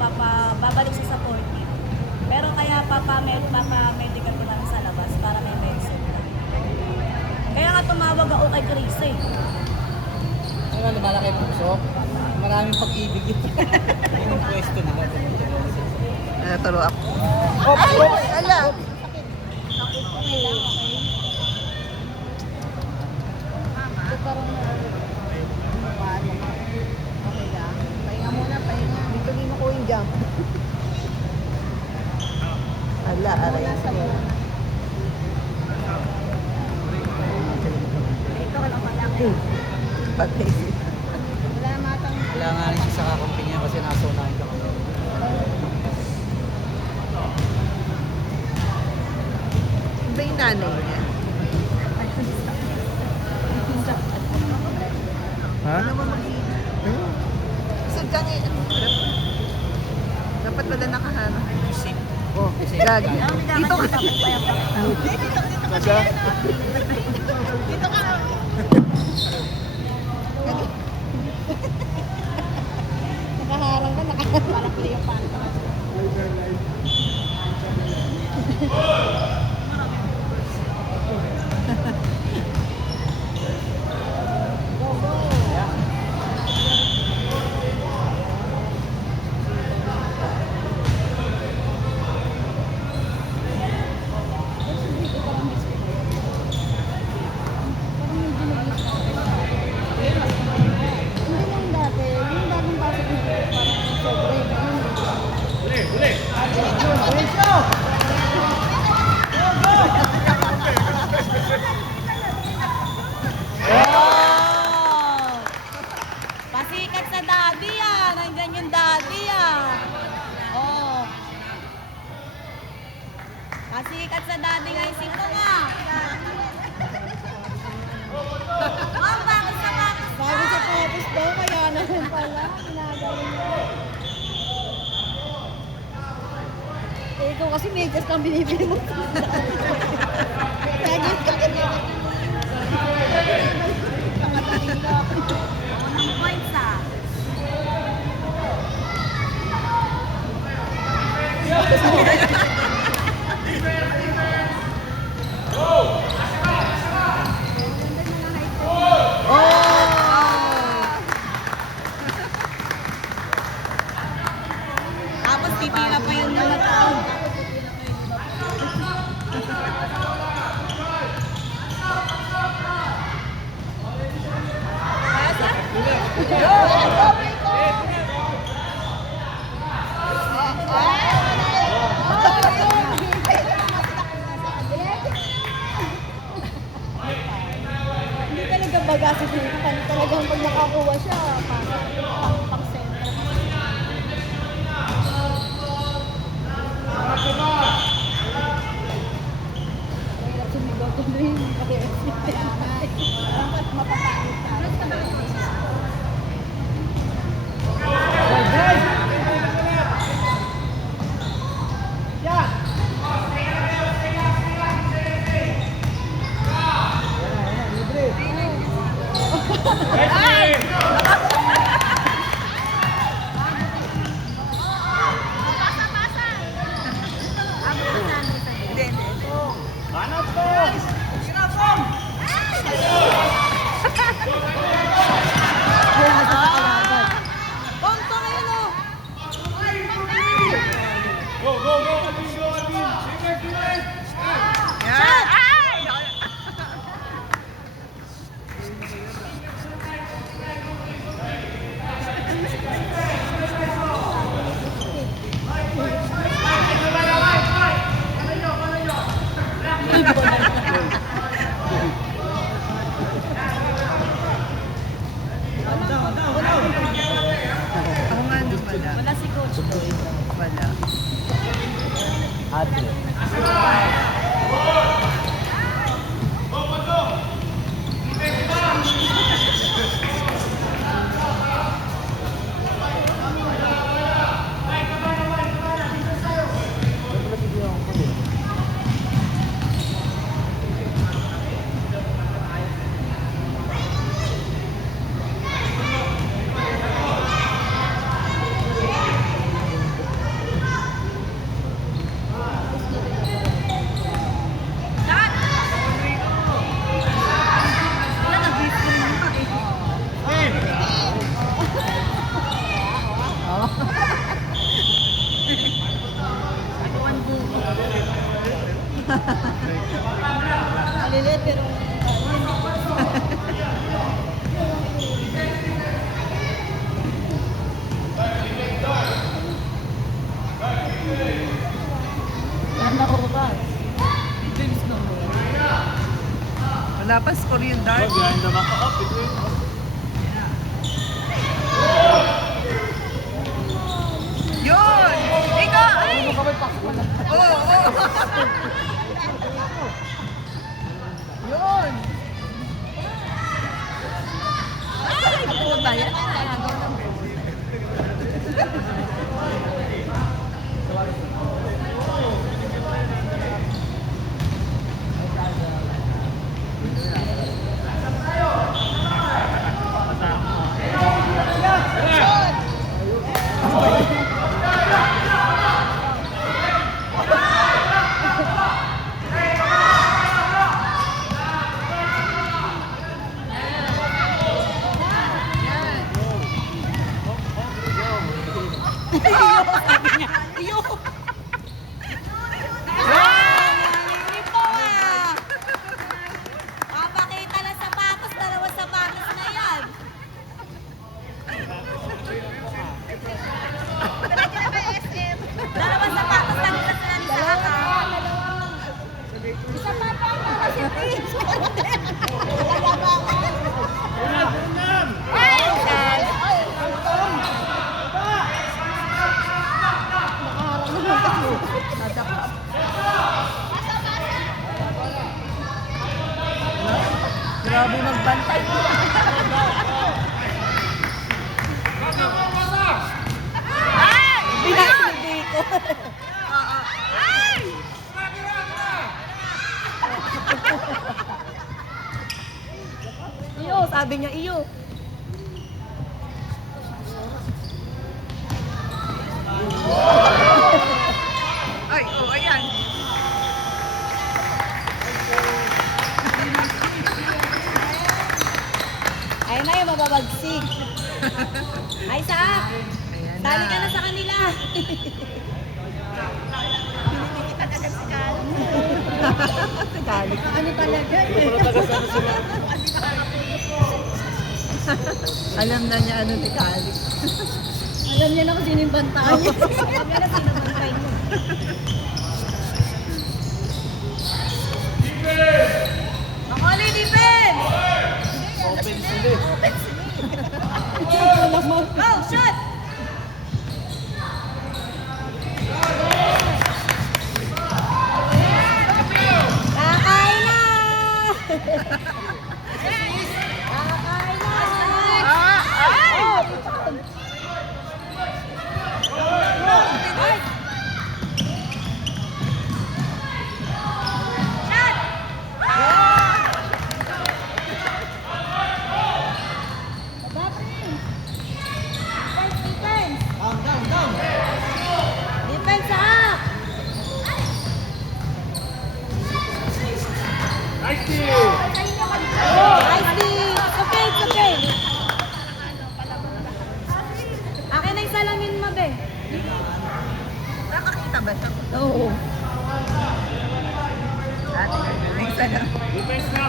babalik siya sa 40. Pero kaya papamedical ko lang sa labas para may medicine lang. Kaya nga tumawag ako kay Chris eh. Ano, malaki puso? Maraming pag-ibig ito. Yung pwesto nila. Turo ako. Ay! Ala! Pahinga muna, pahinga. Dito din ako yung jump. Ala, aray. Ito ka lang pala. Pag-isip. Wala na matang. Wala nga rin siya sa kakumpanya kasi nasa unahin ka kami. Iba yung nanay niya. Ha? Ano mo mag-iip? So, dyan eh. Dapat pala nakahanap. Oh, gag. Dito ka. Masya? Dito ka. Nakaharang ka, nakaharang ka yung panta. Pasikat sa daddy ah. Nandyan yung daddy ah. Oh. Pasikat sa daddy ngayon si nga. Ma'am, bakit sa bakit? Bago sa tapos daw, kaya naman pala. Ginagawin mo. Eh, ikaw kasi medyas lang binibili mo. Lagi ka Unang points ah. Tapos titira pa yun yung mata. Hindi talaga baga si talagang pag nakakuha siya, pang center. Mahirap sumigaw ko rin. Dapat mapapangit ka. Wala pa score yung dart. Behind the back. Oh, between. Yun! Ikaw! Ay! Oo! Yun! Ay! Puta yan! Papakita lang sapatos, dalawang sapatos na yan. Dalawang sapatos lang sa ni sa haka. Isa pa pa kasi please. Grabe magbantay. Pinasindi ko. Iyo, sabi niya iyo. Ay, oh, ayan. Ayun na yung mababagsik. Ay, Sak! Ayan Dali ka na sa kanila. Galit. Ano talaga? Alam na niya ano ni Kali. Alam niya na kung sino yung bantaan niya. Alam niya na sino bantay mo. Makoli, defense! Open sila. Go, shoot! Kakain na! Kakain na! Oh, defense! Defense up! Nice team! Nice team! It's okay, it's okay. Akin na yung salamin mo, be. Nakakita ba ito? Oo. Isa na. Defense na!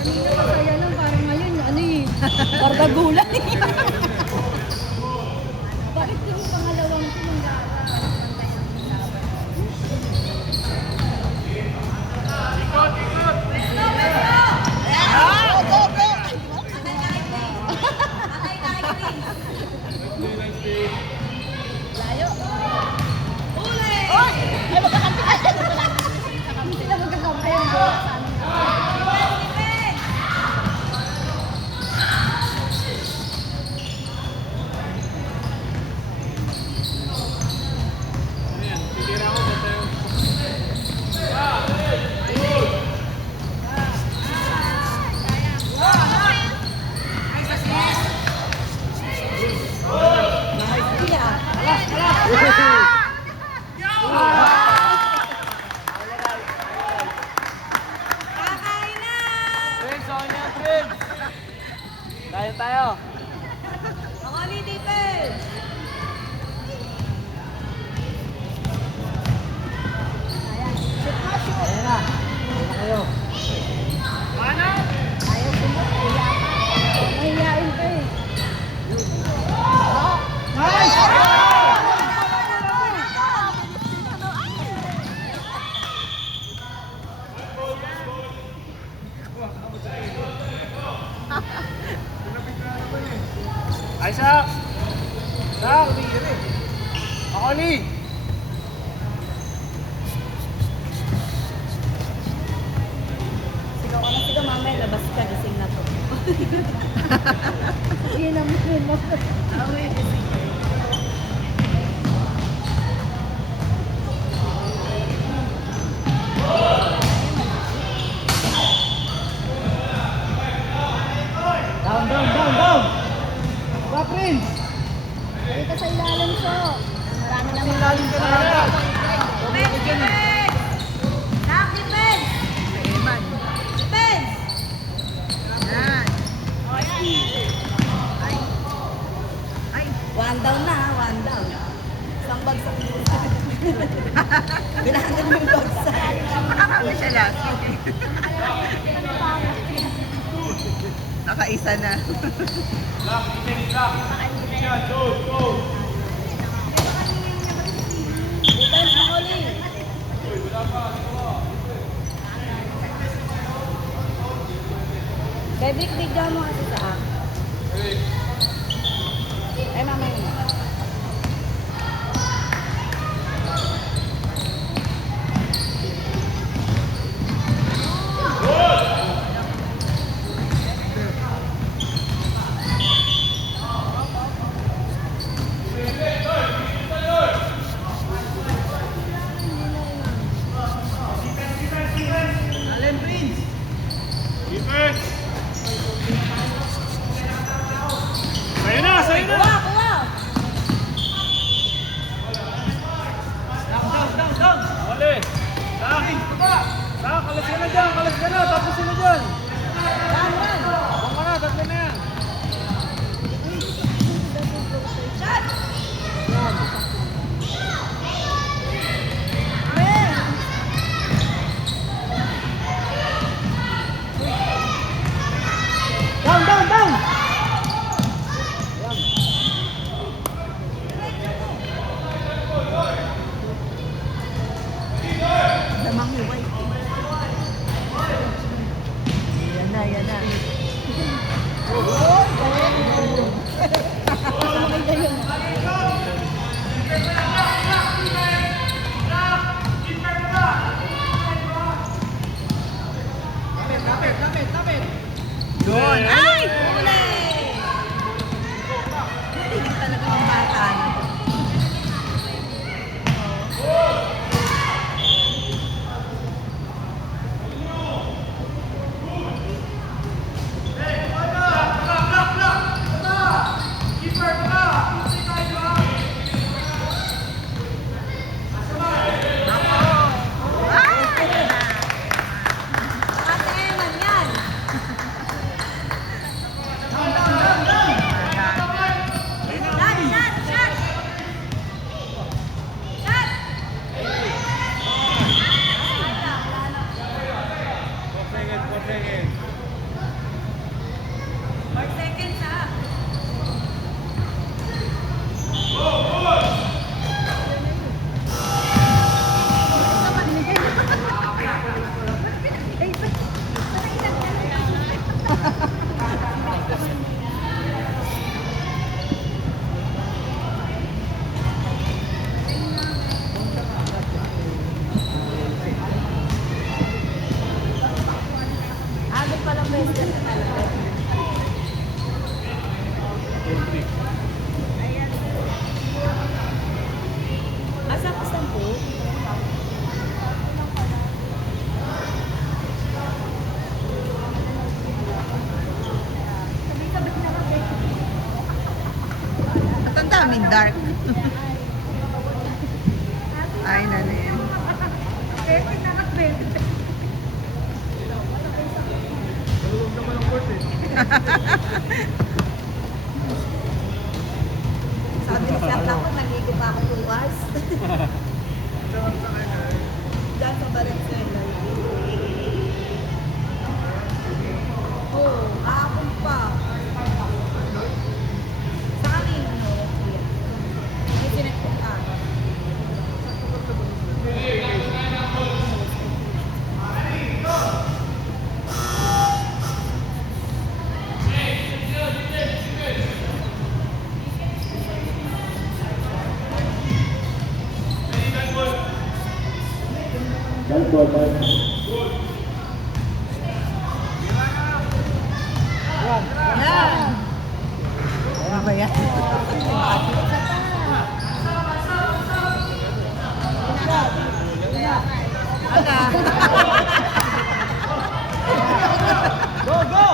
Kanina masaya lang, parang ngayon, ano eh. Bardagulan eh. Bakit yung pangalawang sinunggara? Ikot, ikot! Ay, magkakampi ka. Sila magkakampi. Ayan, titira ko sa tayo. Kakain na! Friends, Sonia, friends! Tayo tayo! Makoli, defense! Ayan na. Ayan na kayo. Mahihain ka eh. Ay, Sak! Sak! Akoli! Sigaw ka na sigaw, mamaya labas ka, gising na to. Yun ang yun mo. Okay, gising. Down, down, down, down! Ba, Prince! Ay ka sa ilalim siya. Marami naman. Ilalim ka na. Defense! Nak, defense! Defense! Yan. One down na, one down. Isang bagsak mo. Bilangan mo yung bagsak. Makakami siya last. Nakaisa na. Defense mo ulit. Bebik, bigyan mo kasi sa akin. Ay, mamaya na. Allen, Prince! Defense! Sa'yo na! Sa'yo na! Kuha, kuha! Down, down, down, down! Akoli! Sak! Sak! Kalas ka na dyan! Kalas ka na! Tapos sila dyan! Run, run! Buwan ka na! Tatlo na yan! Shot! Down, down, down! Damang huway. Yan na, yan na. Lapit, lapit, lapit! Doon. Ay! Huli! Tingin talaga ng bata. Ate Eman, yan! Shot, shot, shot! Shot! 4 seconds. 4 seconds, ha? Agad palang beses na talaga. Asa ko 10? At ang daming dark. Ay, na yan. Sabi ni Sir ako, naligo pa ako bukas. Diyan sa Valenzuela. Oo, kahapon pa. Sa akin, ano, kuya. May sinagpong ka. Yan. Ano ba yan? Go, go!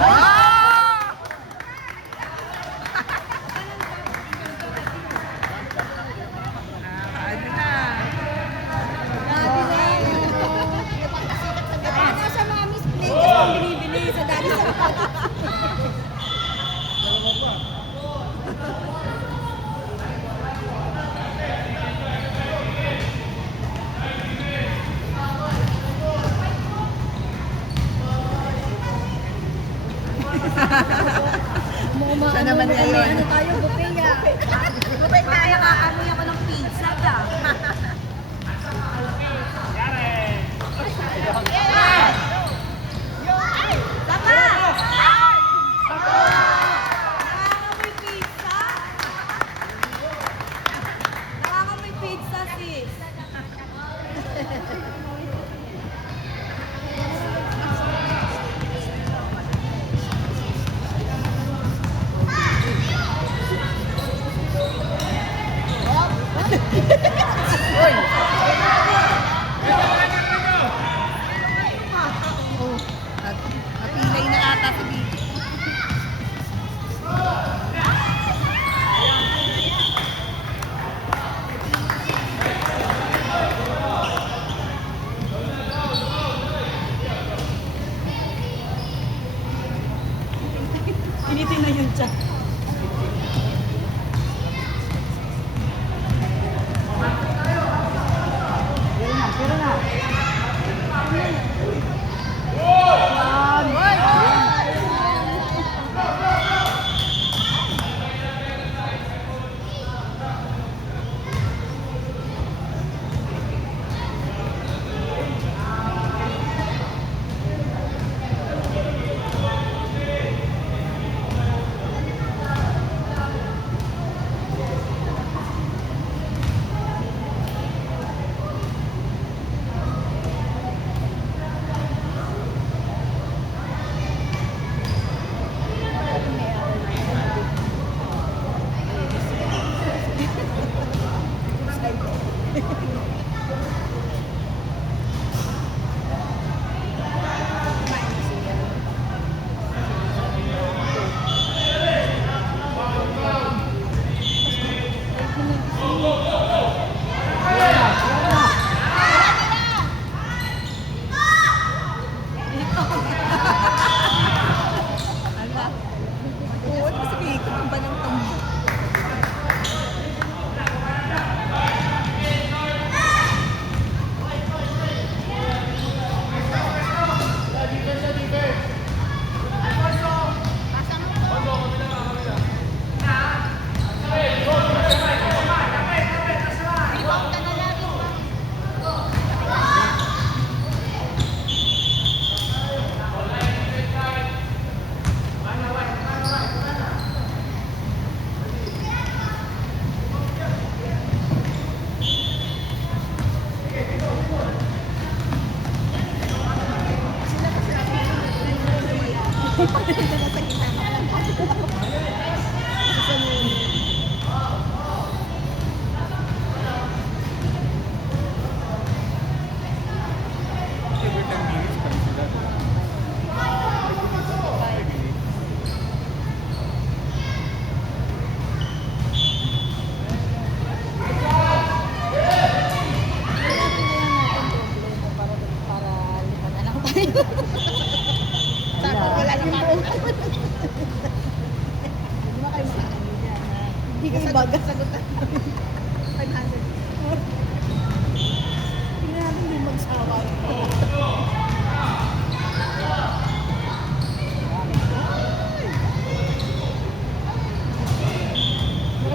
Ah! Ano na? Ano sa mami's play kasi binibili sa daddy sa Siya naman ngayon. Ano tayo, buffet ya. Kapag kaya kakamoy ako ng pizza ka. Tama! Nakakamoy pizza? Nakakamoy pizza, sis. Napilay na ata si Vicky. Initin na yun siya. Hindi kayo baga sagutan. 500. Tingnan natin din magsawa.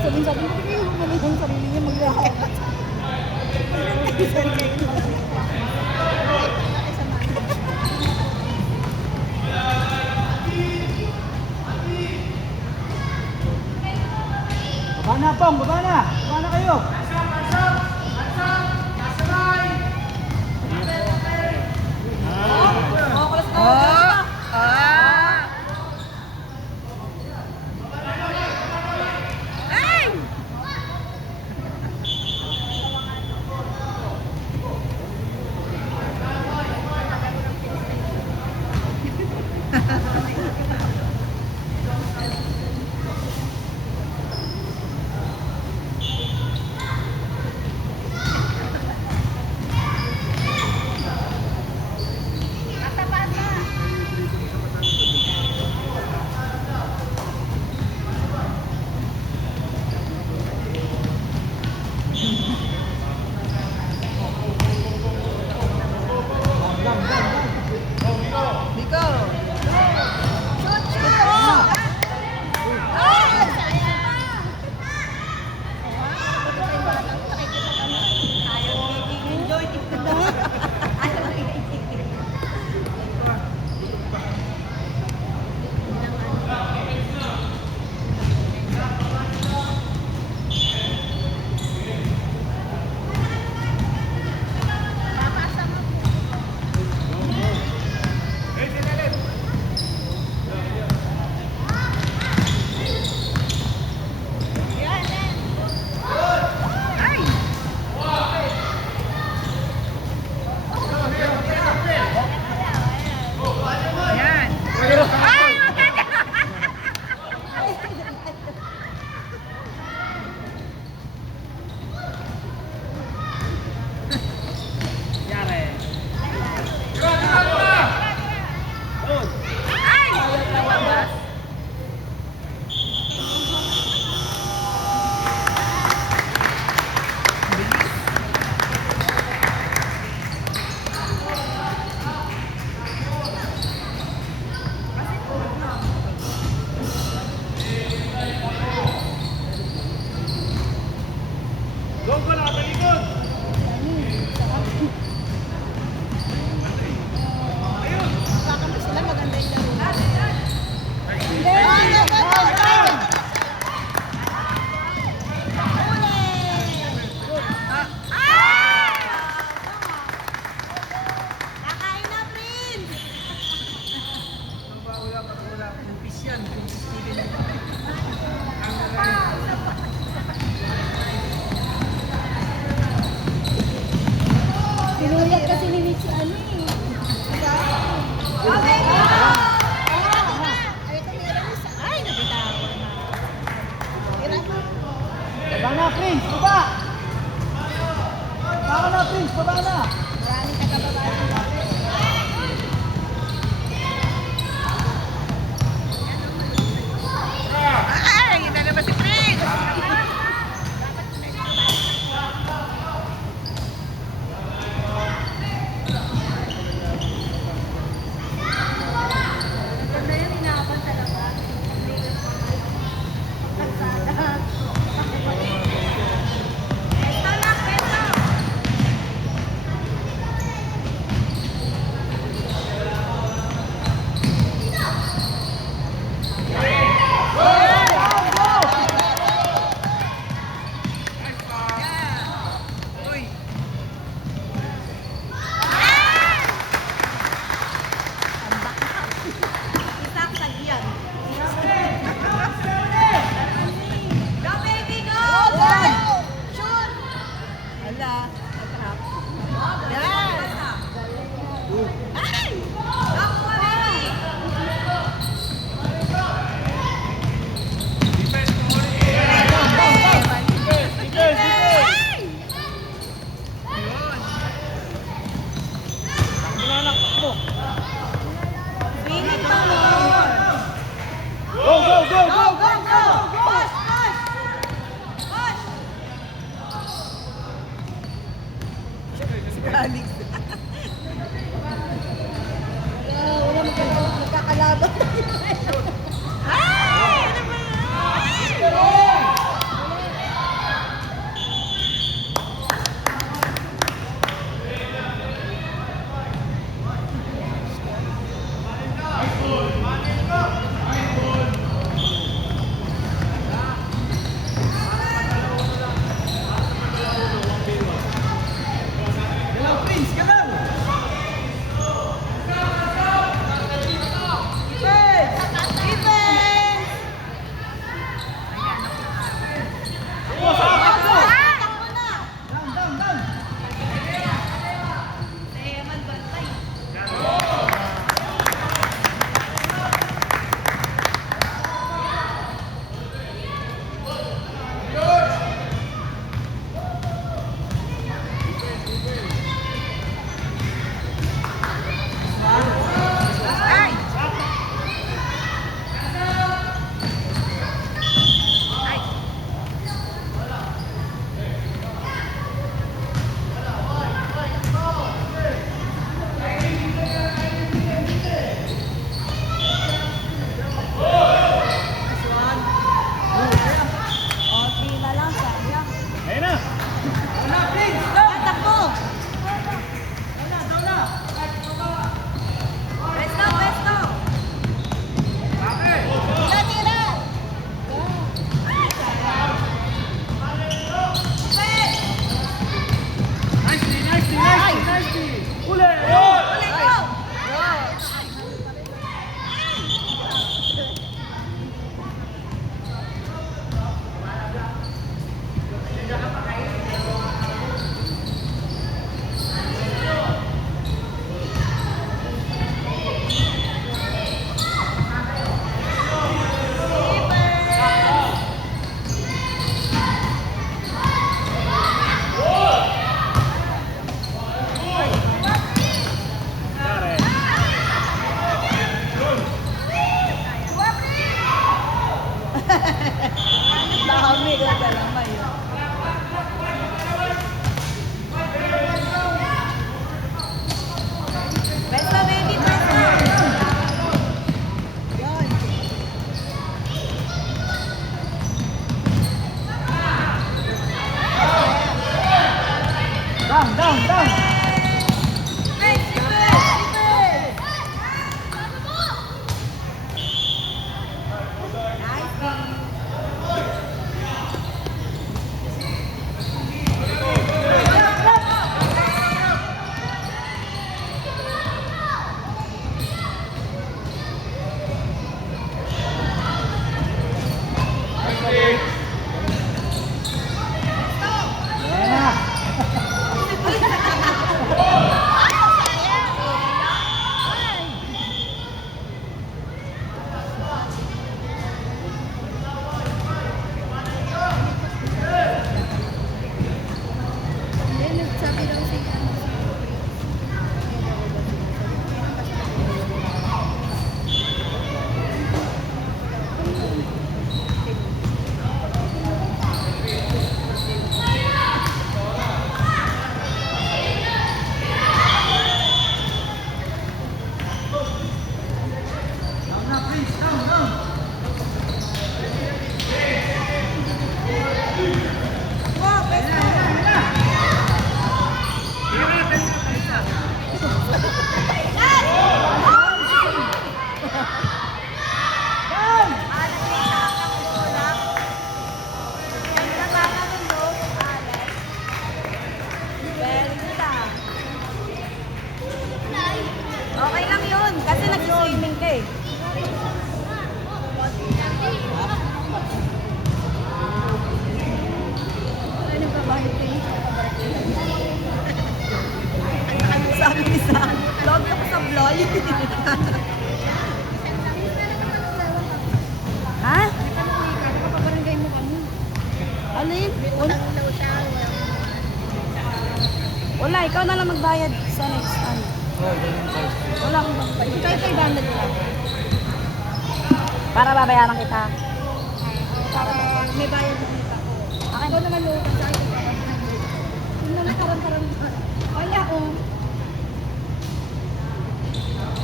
Sabi ko, hindi kayo gumaling ang sarili niya maglakad. Go ko na, talikod! Baka mo sila maganda yung laro. Hindi! Nakain na, Prince! Tinulad kasi ni Mitch ano eh. Okay, go! Ay, ito meron isa. Ay, nabitawan na. Hirap. Baba na, Prince! Baba! Baba na, Prince! Baba na! Maraming tagababae. Ay, hindi na ba si Prince? Ganda yun, inaabang talaga. Nagsada. Pesto na, pesto! Uy. Isak sa giyan. Go, baby, go! Shoot! Wala. Nag-trap. Yan. Ay! Go, Mori! Winning to, no? Go, go, go, Go, go! go, go! Push, push! Push! Alex. Wala magkakalaban. Ay! Ano ba yan? Galaw, Prince! Galaw! Defense! Takbo na! Down, down, down! Eman bantay. Ay! Ay! Konti na lang, sayang. Ayun na! Takbo! Pesto, pesto! Tira, tira! Nicely, nicely, nicely, nicely! Uli! Yun! Uli, go! Down. Ayan na. Hindi, nagsabi daw si ano. Okay lang yun, kasi nag-swimming ka eh. Ano ba ba ito? Ano sabi ni Sam? Log ako sa vlog. Ha? Nakapabarangay mo kami. Ano yun? Utang daw siya. Wala, ikaw na lang magbayad sa next time. Oh, ganyan siya. Wala akong magbayad. Kahit kay Banda lang. Para babayaran kita. Para may bayad mo nito. Akin. Ikaw naman looban sa akin. Yung naman parang wala ko.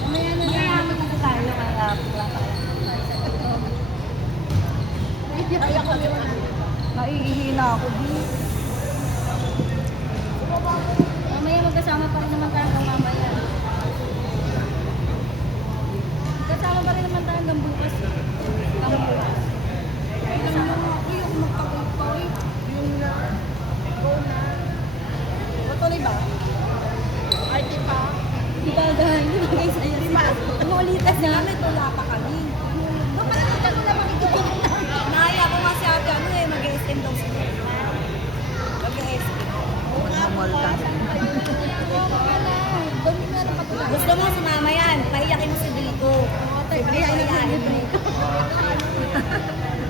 Mamaya na Mayayaman kasi tayo, kaya wala tayo. Kaya ko naman. Naiihina ako, di. Mamaya magkasama pa rin naman tayo hanggang mamaya. Magkasama pa rin naman tayo hanggang bukas. Hanggang bukas. Kailan mo nga ako yung magpapagpawin. Yung na. Go na. Matuloy ba? Arte pa. Di ba guys? Di ba guys? Di ba? Umuulitas na namin, wala pa kami. Nakakita ko naman ito. Nahaya ko nga si ate, ano eh, mag-SM daw sila. Mag-SM. Mag-mall ka. Gusto mo sumama yan, paiyakin mo si Drico. Si Drico yan.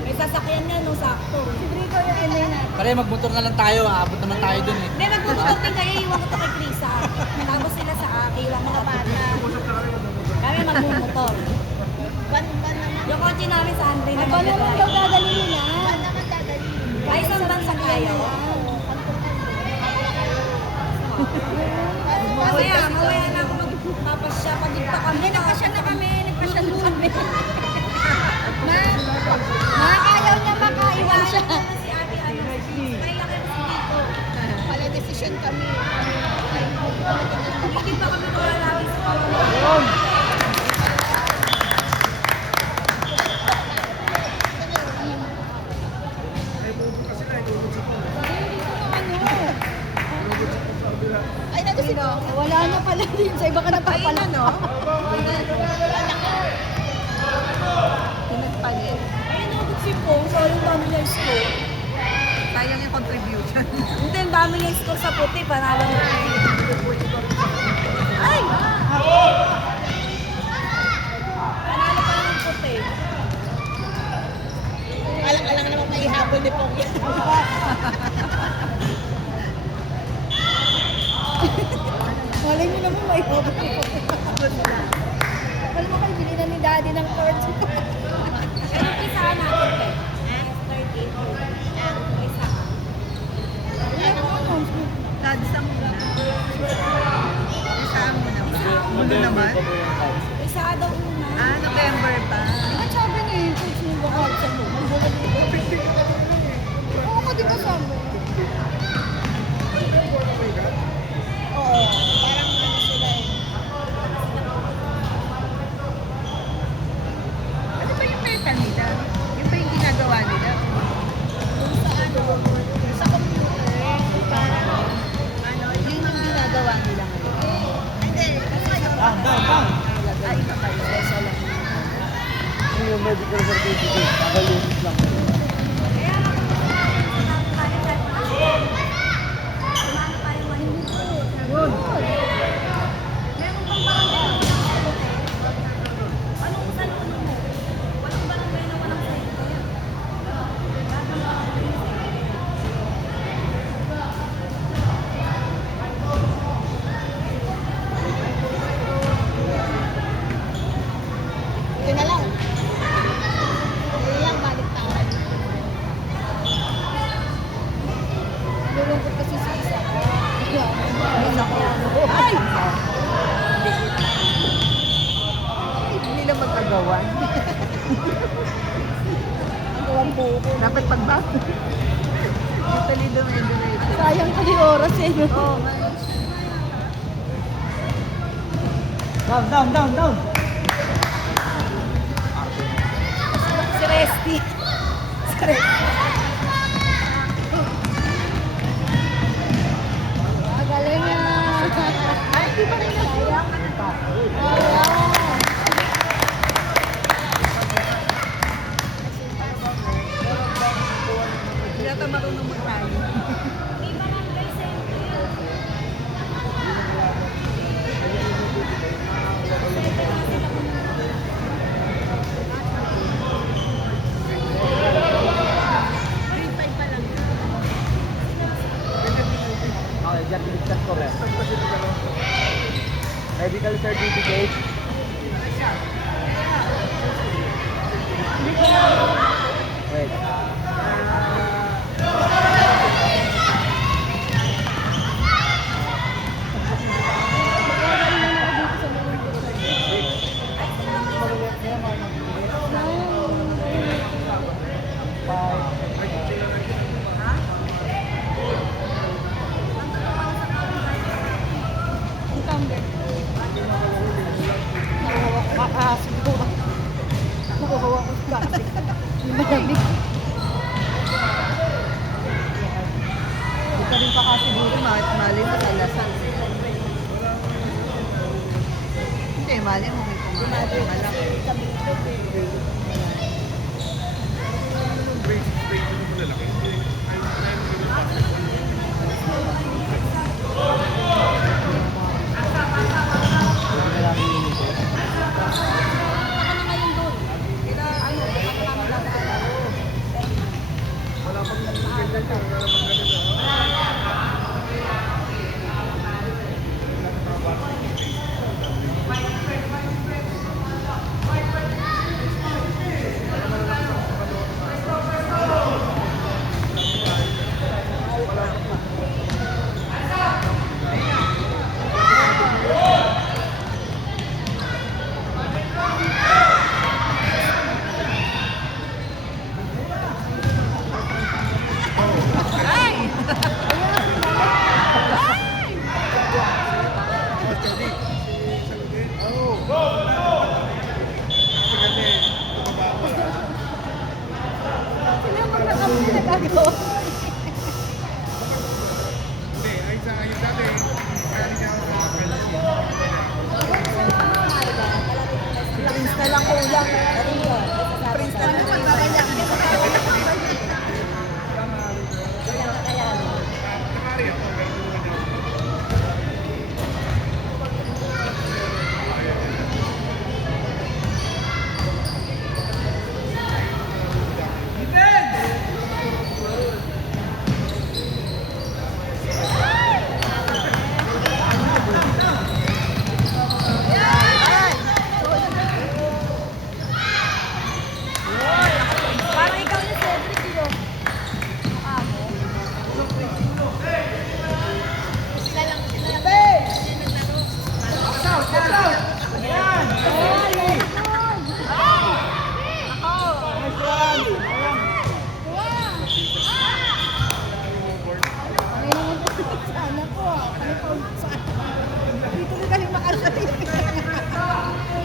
May sasakyan nga, no, sakto. Si Brico yung inay na. Pare, magmotor na lang tayo. Aabot naman tayo dun eh. Hindi, magbubutot din kayo, iwan ko to kay Krisa. Tapos sila sa akin, iwan mga bata. Kami magmumotor. Ban naman. Yung kotse namin sa Andre na Ban naman daw mag-drive. dadalhin na. Ban naman dadalhin. Ay, isang bansa tayo. Mamaya na ako magpapasya. Pagigpa kami. Nagpasya na kami. Nagpasya na kami. Ayaw niya makaiwan siya. Si ate, ano, paiyakin mo si Drico. Pala decision kami. Hindi pa kami wala lagi sa pamamahay. Ay, nandun si wala na pala din. Sa iba ka napapala. no? Pinagpalit. Ayun ako si Pong, so yung dami niya score. Sayang yung contribution. Hindi, ang dami niya score sa puti, panalo na. Ay! Panalo pa ng puti. Alang-alang naman maihabol ni Pong yan. Malay mo naman maihabol ni Pong. Alam mo kayo, bili na ni Daddy ng cards. Pero pisahan natin eh. 38. Pisahan. Dadsa mo na. Isaan mo na. Mulo naman. Pisahan daw una. Ah, November pa. Ang sabi niya yung coach niya bakal sa mo. Oo, ka di kasama. walang medical certificate. Tagal unit lang. Kaya nga kung nakakali kahit wala. Kumano tayo manimig ko. Yun. Meron pang barangay na walang salte. Anong saludo mo? Walang barangay na walang salte. Ito na lang. Iyan, balik taon. Lulungkot kasi sa isa. Ay! Hindi na magkagawan. Ang gawang buko. Dapat pagbago. Italy dumidiretso. Sayang ka din oras eh. No? Oo, nga. Down. Si Resty. Si Resty. Magaling niya. Ay, di ba rin sayang? Hindi ata marunong magtayo. May barangay salte. Okay, dyan pinichat ko rin. Medical certificate. Wait. Ang camber. Nakuhawa ko sa kasi. Malamig. Hindi ka rin pa kasi siguro mali mo talasan. Hindi, mali mo may kumain. Malaki. Sila pag nagagawa. Prince na lang kulang. Prince na lang magkakanya. Parang ikaw yung Cedric yun. Sana po. Ano po? Dito rin galing makasalit.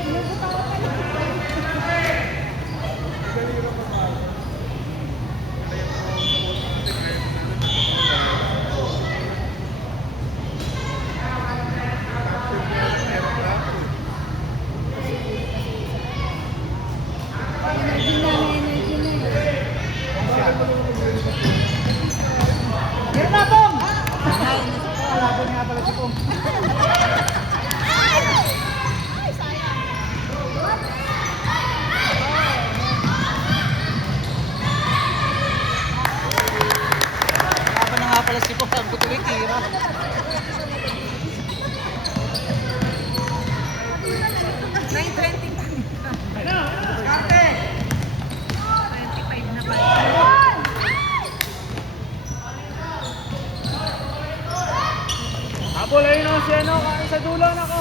Inubutan ko pala. Ano Habol, ayun o si ano, kain sa dulo na ko.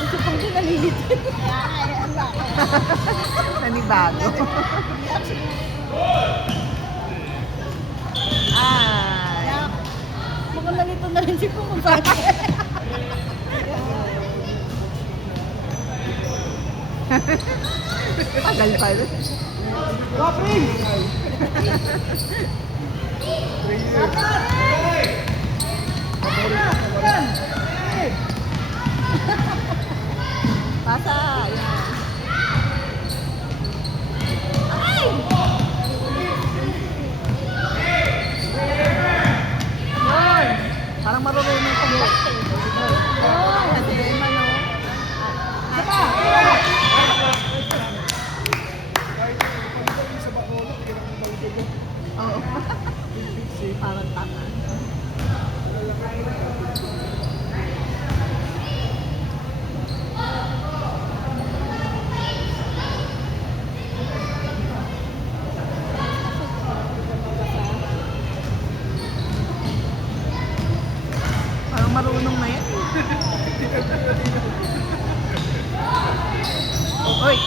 Ang supang ko nalilito. Nanibago. Ay. Mukhang nalito na rin si Pumapati. Tagal pa rin. Pasa. Yan. Ay! Yun. Parang marunong ko mo. Kasi ano. Oo. Parang tanga. Parang marunong na yan. Oy!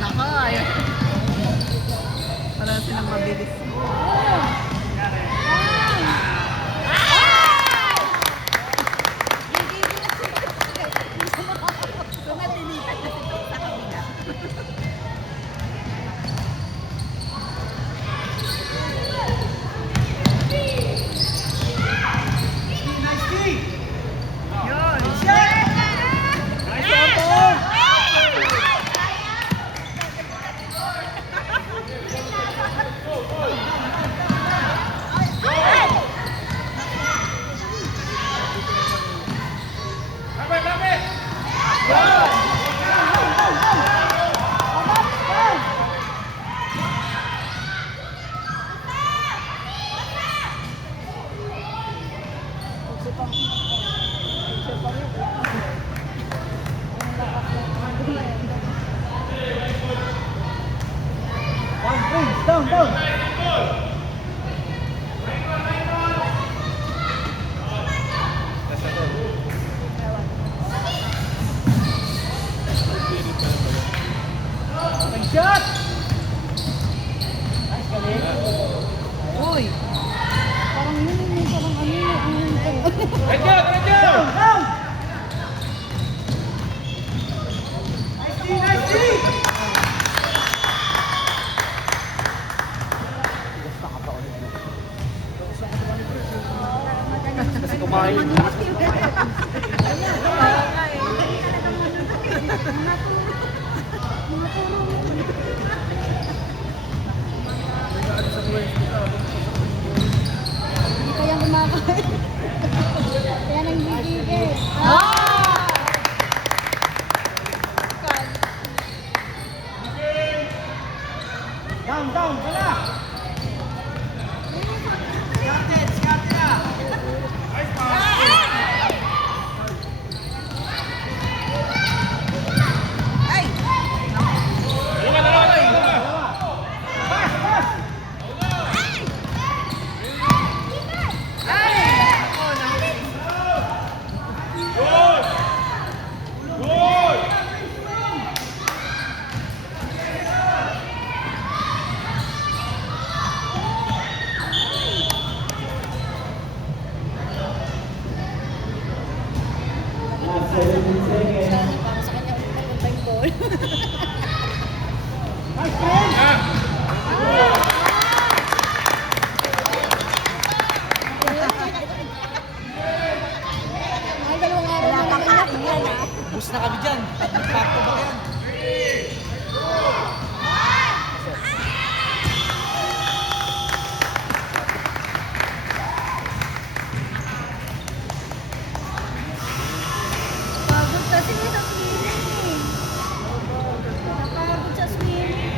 Nako, ayun. Parang silang mabilis. Uy! Parang yun yung parang ano yung Diretso, diretso! Kasi kumain. Hindi kaya kumakain. Kaya nang gigigil. Down, wala! na kami dyan. Pag-back to back yan. Pagod kasi sa swimming. Napagod sa swimming.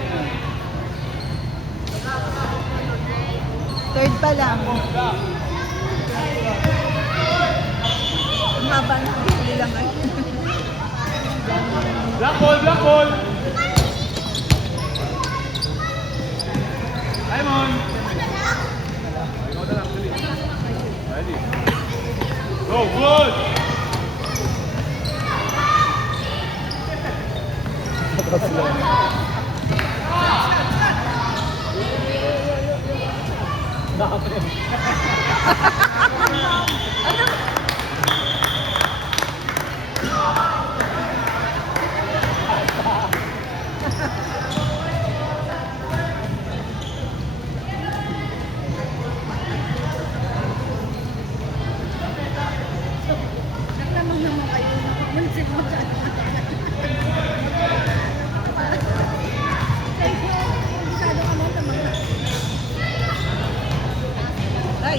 Third pa lang. Ang haba na. Hindi lang ay. Black ball, black ball. Simon. Ikaw na lang, dali. Ready. Go, good. Naglamang naman kayo. Nakamansin mo dyan. Masyado ka mo naman. Ay!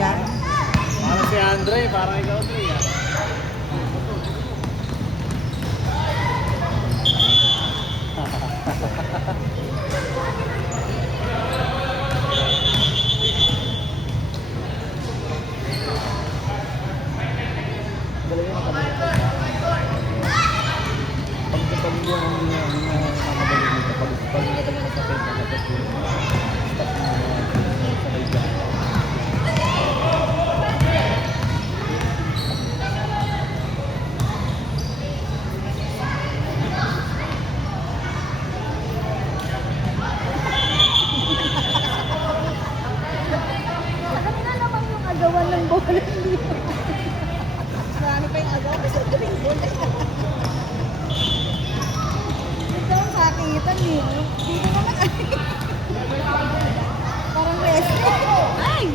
Yan. Parang si Andre, parang ikaw, Andre. Sa kanila naman yung agawan ng bola. Ano pa yung agaw? Basta dribble. Ito ang sakitan eh. Dito naman ay. Parang wrestling. Ay!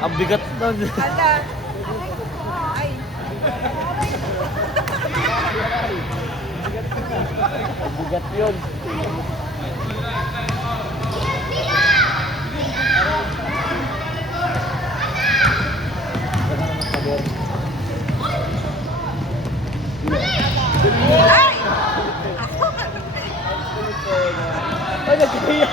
Ang bigat nun. Hala. Ay. Bigat yun. Ay, nagkaya.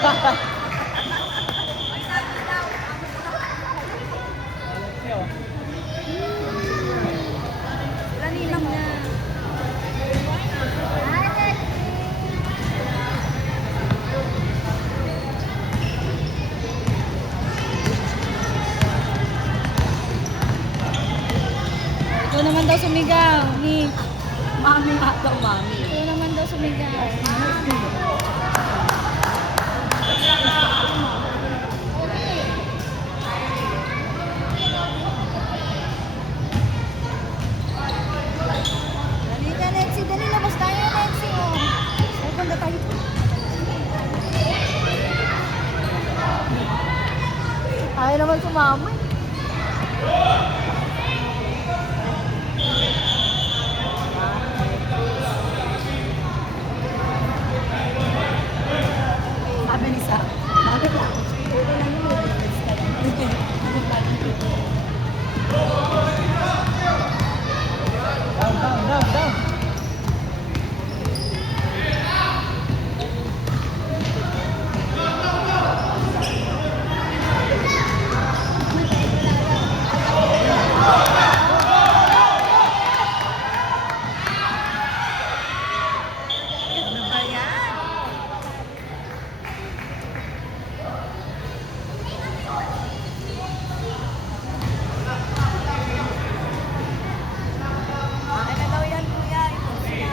Laninam na. Ikaw naman daw sumigaw. Ni. Mami nga daw, mami. Ikaw naman daw sumigaw. Dali ka, Lexi. Dali, labas tayo, Lexi. Oh. Ay, punta tayo. sumama. Sabi ni Sa. Bakit lang? Puro lang yung Prince ka lang. Down. Ano ba yan? Akin na daw yan, kuya. Ipos na.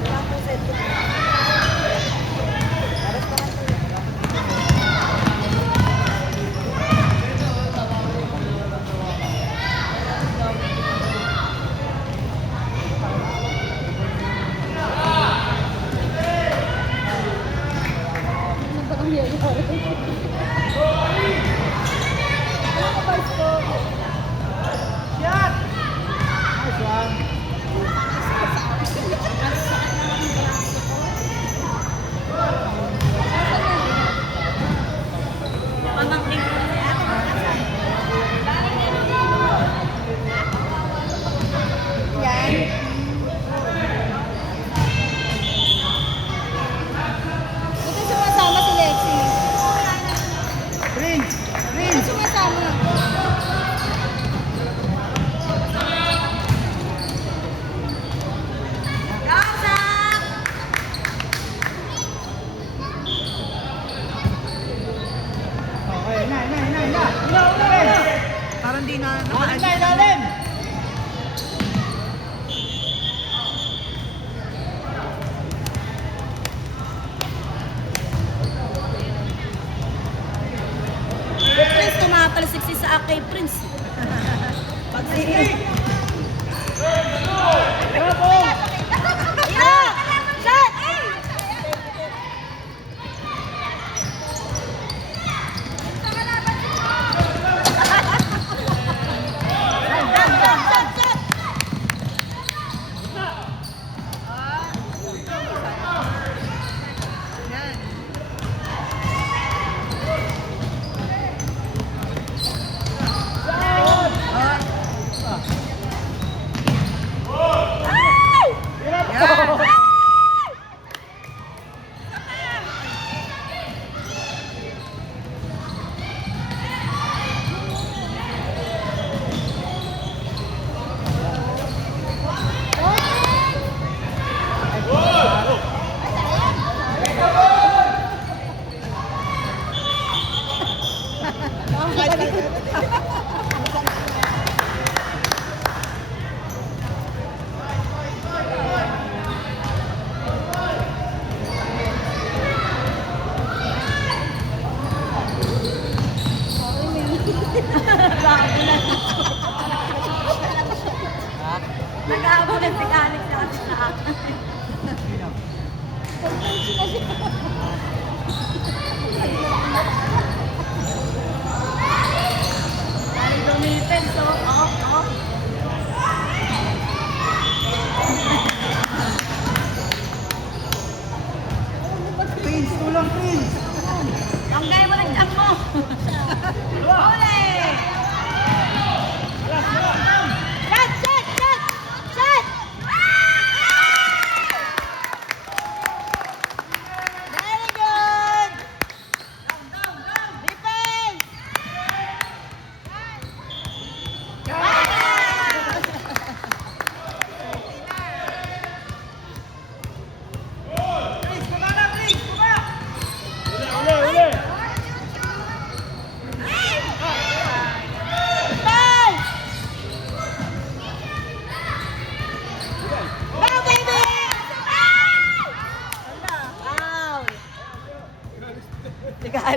Walang puset ko. Aras pa lang to. Ano ba ang yelo? Ano ka ba ito? Shot! Nice one. Pamangkin ko na yan. Yan. Ito sumasama si Lexi. Prince! Ito sumasama. Okay, na. Parang di na Ilalim na, ilalim! Prince, tumatalsik si sa kay Prince. Pag-singin. Bravo! Yeah! Shot! Yan. Yan. Nag-aabot ng mechanic na kasi sa akin. Ay, dumitin. So, off. Prince, tulang Prince! Ang gaya mo ng jump mo. Uli! Shot! Shot!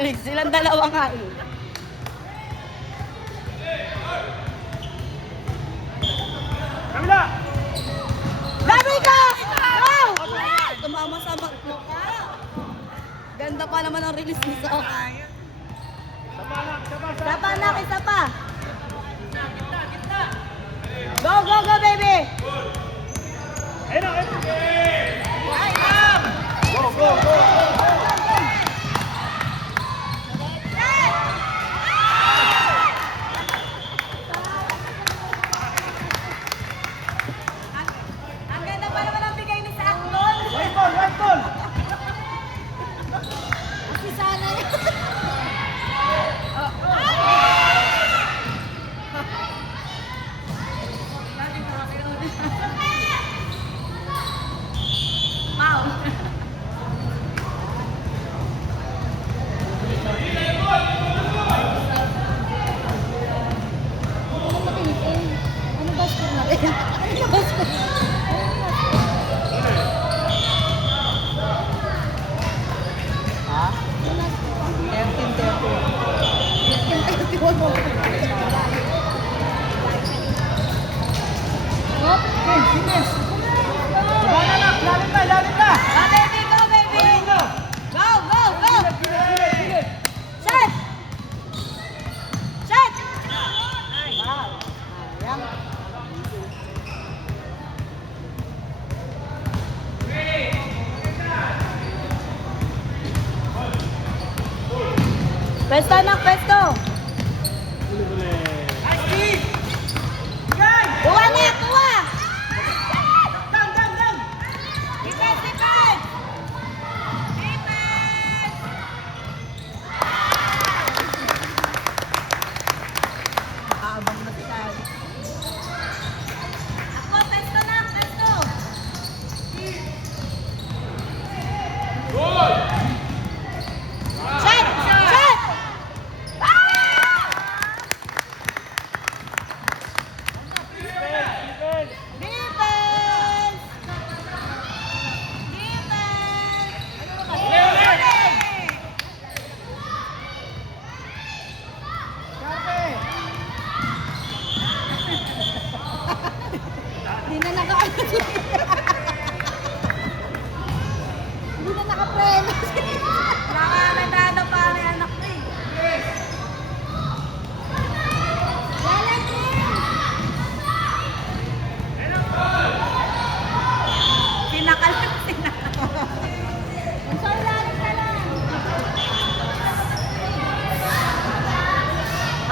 Felix. Silang dalawa nga eh. Kabila! Gabi ka! Go! Tumama sa mukha. Ganda pa naman ang release ni Soka. Isa pa anak, isa pa. Go, go, go, baby! Ayun na, ayun na. Go, go, go! Ang ganda pa naman ang bigay ni sa Akton. White ball, white ball! Kasi sana yun. Ano ba score na rin? Ano ba score? Ha? 13-13. Bana na, lalim na, lalim na! Go, baby, go, baby! Go, go, go! Shot! Shot! Wow. Ayan. Pwesto, anak, pwesto! Kuha na, kuha! Defense, defense! Defense! Nakakaabang na si Kyle. Ako, pwesto na, pwesto! Shot! Shot! Defense! Hindi na naka-ano siya. Hindi na naka-preno siya. Nakakalagado pa ang anak ko eh. Lalagyan! Sinakalat, sinakalat. Ang sorry, lalim ka lang.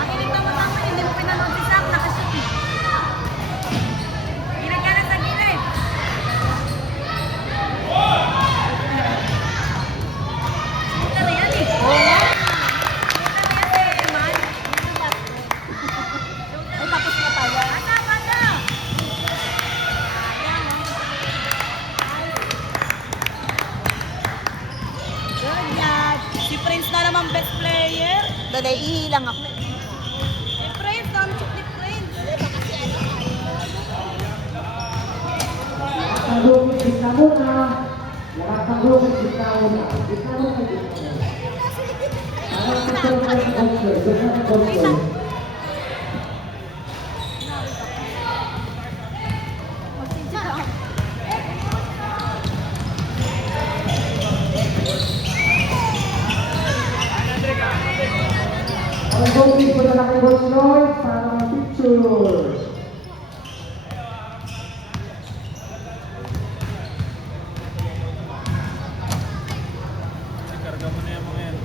Ang inig naman naman, hindi mo pinanood si Sam, nakashoot eh. Ginagalan sa gilid. Ito na yan eh. Oo nga. Ito na yan eh, man. Ay, tapos na tayo. Bata, bata. Good job. Si Prince na naman best player. Dali, ihilang ako. Si Prince, ang chuk ni Prince. Ang voting po na nakibot Lloyd para ng picture. Karga mo na yung mga yan.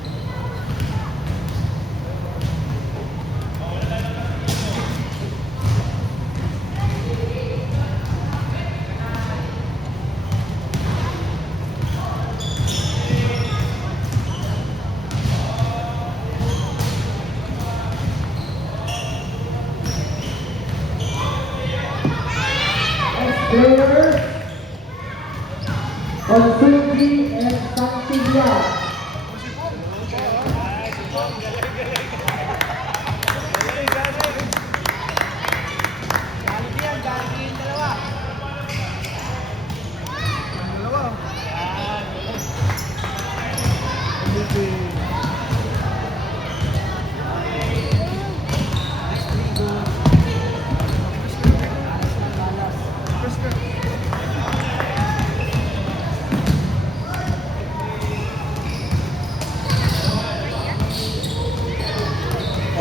Players, Consugi and Santiago.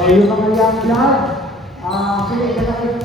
yung mga young blood, sila ilalagay